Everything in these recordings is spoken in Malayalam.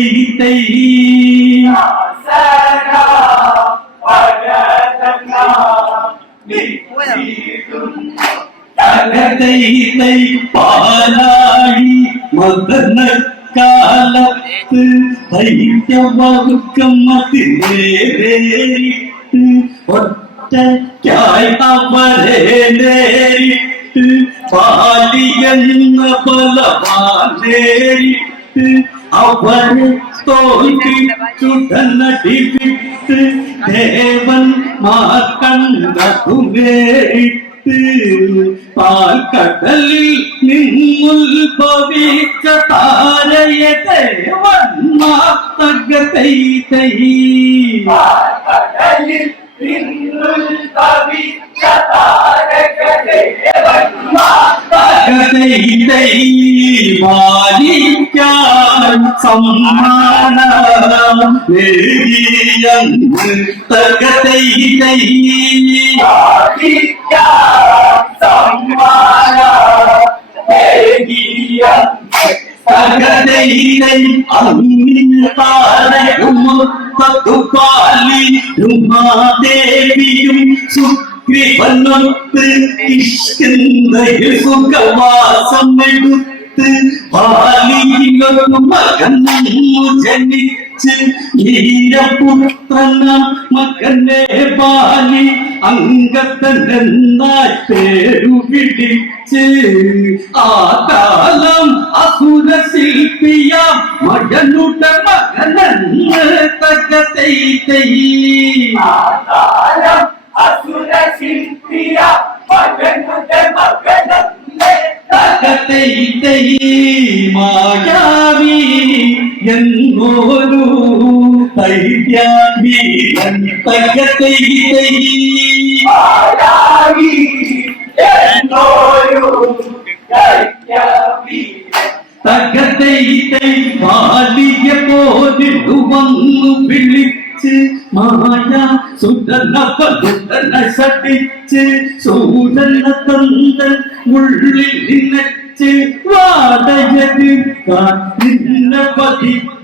തക്ക തൈ തൈ തകതൈ തൈ പാലാഴി മദന കാലത്ത് ദൈത്യവർഗം അതിനേറിട്ട് ഒറ്റയ്ക്കായി അവരെ നേരിട്ട് പാലിയെന്ന ബലവാൻ നേരിട്ട് அவனை தோல்பித்து நடிப்பித்து தேவன் மார்க்கண்டதுமேட்டு பால் கடலில் நின்முல் பவிக்க தாரைய தேவன் மாத்தக தை தை கடலில் പാലിക്കാൻ സമ്മാനം നേടിയന്ന് തകതൈ തൈ തകതൈ തൈ അങ്ങിപ്പാലി ഉമാദേവിയും സുഗ്രീവനൊത്ത് ഇഷ്കുന്നയിൽ സുഖവാസം എടുത്ത് ബാലിയിലൊരു മകന്നു ജനിച്ച് ഈരപുത്രന മകനെ ബാലി അംഗത്തനെന്നായി പേരു പിടിച്ച്. ആ കാലം അസുര ശില്പിയ മകനുട മകനെന്ന് തകതൈ അസുര ശില്പിയ മകനുടെ മകനല്ലേ തകതൈ മായാവി എന്നോരു ധൈര്യാവീരൻ തകതൈ തൈ ആരാവി എന്നോരു ദൈത്യവീരൻ തകതൈ തൈ ബാലിയ പോരിട്ടു വന്നു വിളിച്ച് മായ സുതന സടിച്ച് സൂതന തന്തൻ ഉള്ളിൽ നിന്നച്ച് വാടകതിർക്കാൻ നിന്നെ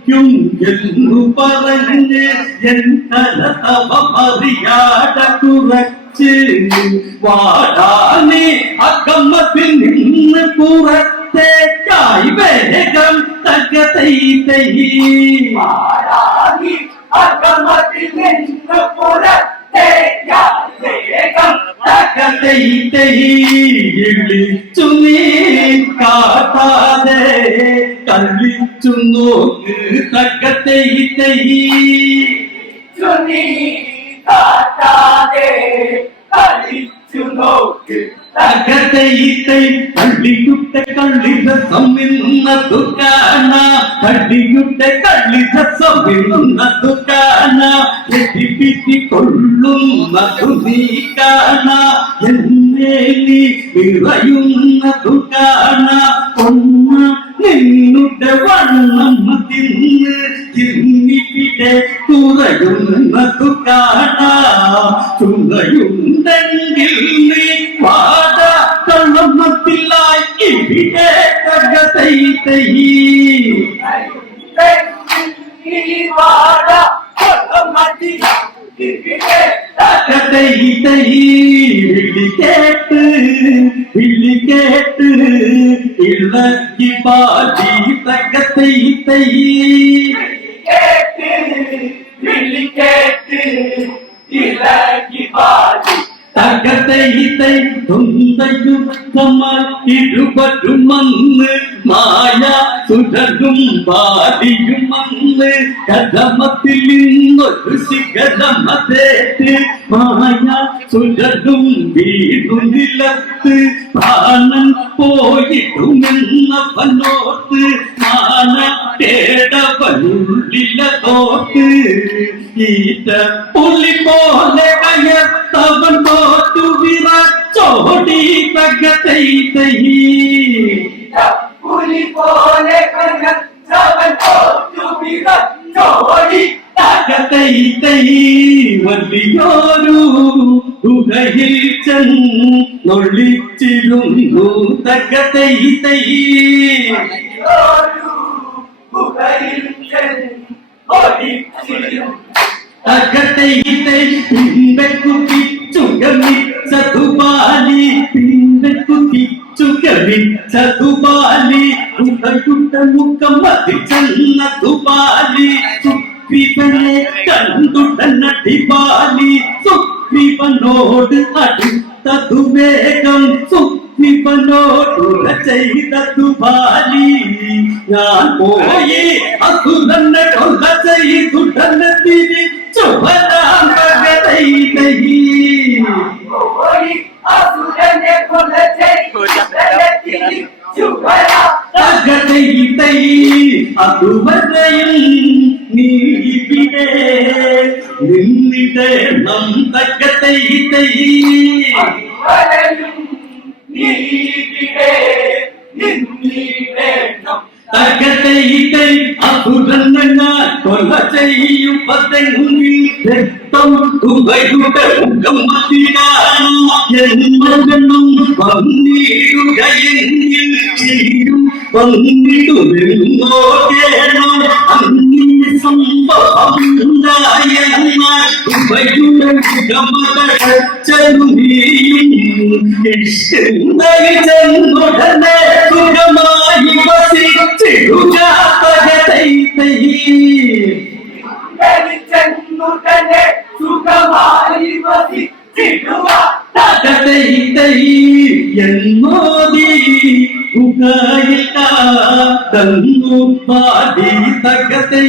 പതിക്കും എന്നു പറഞ്ഞ് എൻ തല തവ അറിയാട കുറച്ച് വാടാനെ അകമ്മത്തിൽ നിന്ന് പുറത്തേക്കായി വേഗം തക തൈ ആരാവി അകമത്തിൽ നിന്ന് പുറത്തേക്കാൽ വേഗം തകതൈ തൈ ഇളിച്ചു നീ കാട്ടാതെ കളിച്ചു നോക്ക് തക്കത്തെ കാട്ടാതെ കളിച്ചു നോക്ക് തകതൈത്തെ കള്ളിയുടെ കള്ളിരസം നിന്നതു കാണ കള്ളിയുടെ കള്ളിരസം നിന്നതു കാണ എത്തിപ്പിറ്റി കൊള്ളുന്നതു നീ കാണ എന്നെ നീ വിറയുന്നതു കാണ ഒന്ന നിന്നുടെ വണ്ണം തിന്ന് ഇന്നിവിടെ കുറയുന്നതു കാണ ചുണയുണ്ടെങ്കിൽ നീ വാട കള്ളമ്മത്തിലായി ഇവിടെ തകതൈ തൈ തകതൈ തൈ വിളി കേട്ട് വിളി കേട്ട് ഇളക്കി പാടി தங்கத்தை തൈ. കേട്ട് വിളി കേട്ട് ഇളകി പാടി. തകതൈതൈ തുന്തയുദ്ധമായി ഇരുവരുമന്ന് മായ സുരരും ബാലിയുമന്ന് കഥമത്തിൽ നിന്നൊരു ശിഖരമതേറ്റ് മായ സുരരും വീണു നിലത്ത് പ്രാണൻ പോയിട്ടുമെന്നവനോത്ത് മാന കേടവനുള്ളിലതോത്ത് ഈറ്റ പുലി പോലെ കയത്തവൻ തോറ്റു വിറച്ചോടി തകതൈ പുലി പോലെ കനച്ചവൻ തോറ്റു വിറച്ചോടി തകതൈ തൈ വലിയൊരു ഗുഹയിൽ ചെന്നൊളിച്ചിരുന്നു തകതൈ തൈ ഒരു ഗുഹയിൽ ചെന്ന് ഒളിച്ചിരുന്നു. തകതൈ തൈ പിമ്പക്കുത്തി ചുഗമിച്ചതുപാലി പിമ്പക്കുത്തി ചുഗമിച്ചതുപാലി ഗുഹയുടെ മുഖം മതി ചെന്നതുപാലി சுக்ரீவனே கண்டுட நடிபாலி சுக்ரீவனோடு அடுத்தது வேகம் சுக்ரீவனோடு செய்தது பாலி நான் போய் அசுரன்ன கொல்ல செய்துடன் திரி சுபதாம் பகதை நகி அசுரன்ன கொல்ல செய்துடன் திரி சுபதாம் பகதை தை அதுவரையில் നിന്നിടണം. തകതൈ തൈ അതുരങ്ങൾ കൊല ചെയ്യും പതെങ്കിൽ രക്തം തുകയുടെ മുഖം മതിയാണോ വന്നിടുകയെങ്കിൽ ചെയ്യും വന്നിടുമെന്നോ സുഖമായി വസിച്ചിടുക പകതൈ സുഖമായി വസിച്ചിടുവാൻ. തകതൈ തൈ എന്നോതി ഉകായില്ല തന്നു പാടി തകതൈ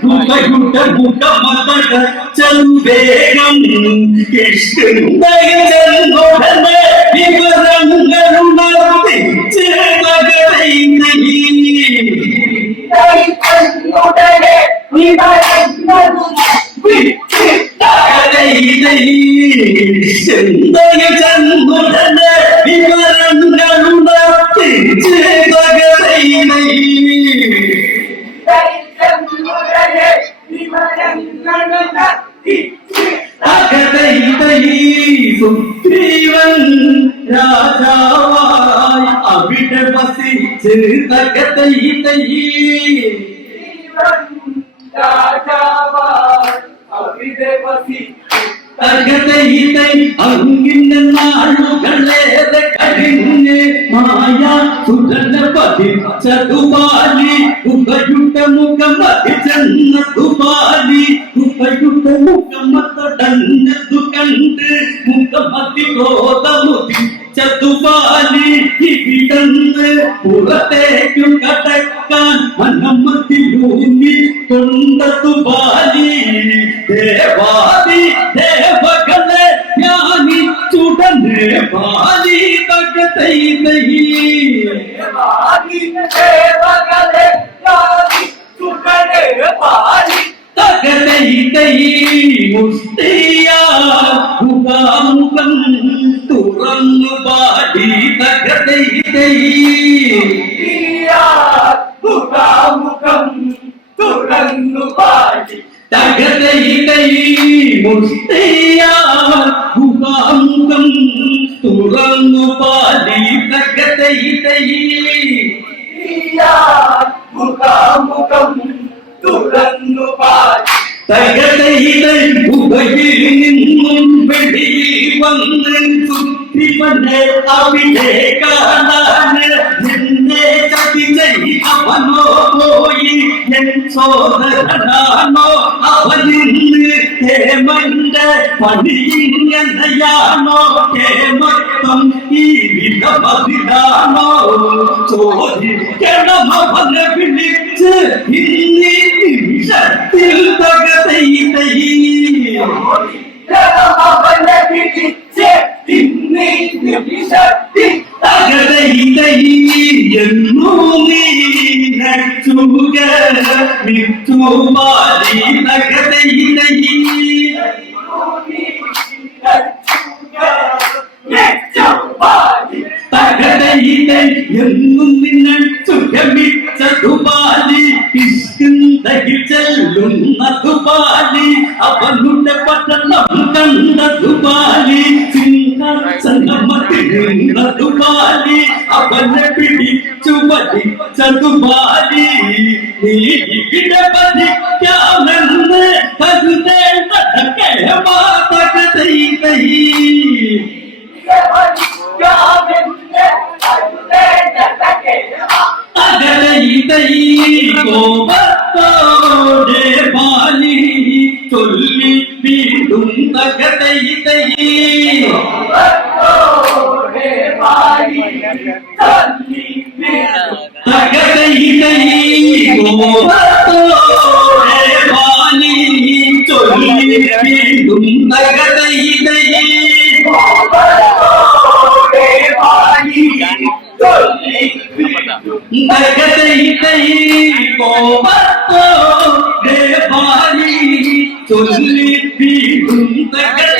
கூட்ட கூட்ட கூட்ட மக்கள் செல் வேகம் கிருஷ்ணனுடைய செல்வம் விவரங்களும் തകതൈ തൈ അങ്ങിന്റെ നാളുകളേറെ കഴിഞ്ഞ് മായ സുരന പതിച്ചതുപാലി ഉപയുടെ മുഖമതി ചെന്നതുപാലി ഉപയുടെ മുഖമത്തടഞ്ഞതു കണ്ട് മുഖമതി ക്രോധമുദിച്ചതുപാലി ഇവിടന്ന് പുറത്തേക്കു തകതൈ തൈ മുസ്തിയ മുഖാമുഖം തുറന്നു പാടി തകതൈ ഈയാർ മുഖാമുഖം തുറന്നു പാടി. തകതൈ തൈ മുസ്തിയ മുഖാമുഖം തുറന്നു പാടി തകതൈ തൈ മുഖാമുഖം തുറന്നു പാടി. നിന്നും ചെയ്തവനോ പോയി സോദരനാണോ അവനിന്ന് ഹേമന്റെ പണിയിങ്ങനെയാണോ ഹേമത്വം ഈ വിധ മതിലാണോ ചോദിക്കണം അവനെ വിളിച്ച് ഇന്നീ നിമിഷത്തിൽ തകതൈ തൈ അവനെ പിടിച്ച് ഇന്നീ നിമിഷത്തിൽ కళ్ళున్ మధుబాలి అవనుడ పట్టణం కందదుబాలి చిన్న సన్నమతి నదుబాలి అవన పిడిచు బలి చదుబాలి నీ ఇక్కడ బలి క్యామన్న కదుతే నడకే మాతక తై తై అగలై తై గోబా দেতেই দেহি দেতেই দেহি গোমতো রে বানি চলি দুম দেতেই দেহি গোমতো রে বানি চলি দেতেই দেহি গোমতো রে বানি চলি দুম the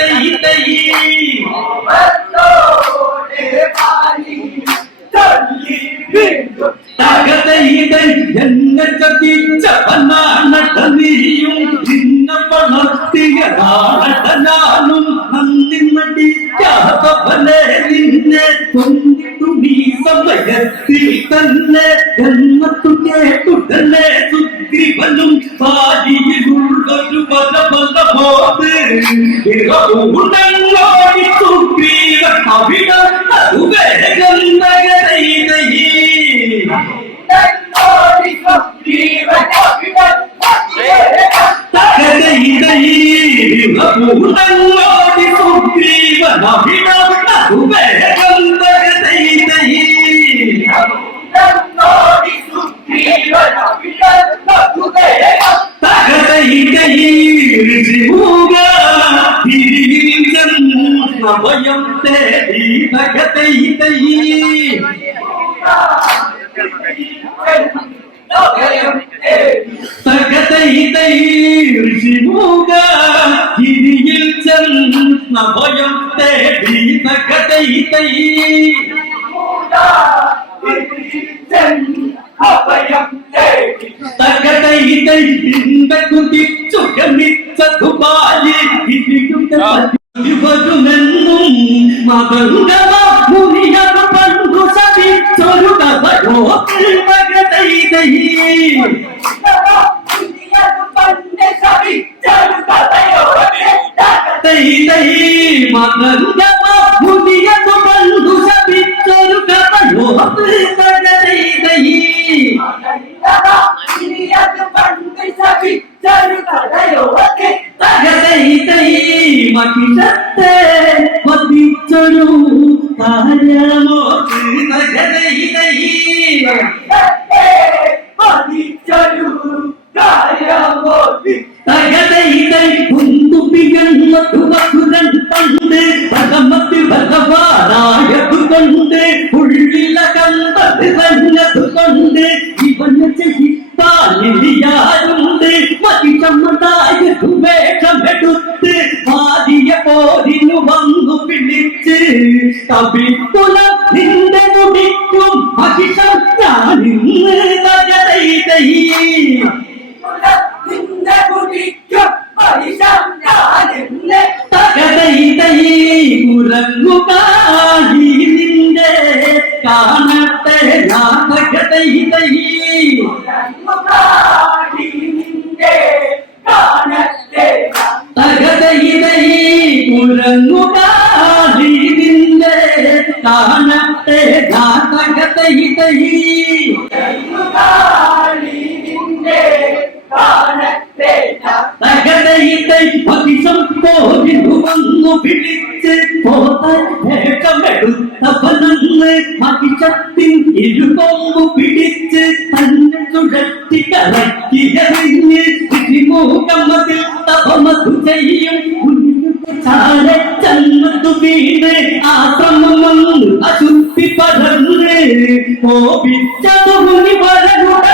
ചെന്ന ഭയം തേടി തകതൈതൈ അഭയം തേടി തകതൈതൈ ഇന്ത കുതിച്ചു ഗമിച്ചതുപാലി ഇവരുമെന്നും മതങ്കമ മുനിയതു പണ്ടു സതിച്ചൊരു കഥയോ दही नहीं मानना ചെയ്യിപ്പാനിയാരുണ്ട് മതിഷമ്മതായതു വേഷമെടുത്ത് പാതിയ പോരിനു വന്നു പിടിച്ച് കവിക്കുലം കാണട്ടെ ഭവിഷം പോരിനു വന്നു പിടിച്ച് പോതേഷമെടുത്തവനന്ന് മഹിഷത്തിൻ ഇരുകൊമ്പു പിടിച്ച് തന്നെ തുഴത്തി കറക്കിയറിഞ്ഞ് തിരുമോകമതിൽ തപമതു ചെയ്യും താരച്ചന്മത്തു വീണ് ആശ്രമം വന്ന് അശുദ്ധി പകർന്ന് കോപിച്ചു മുനി പരകുട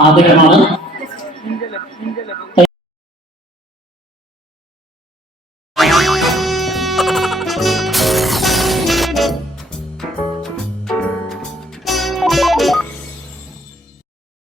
ആദരമാണ്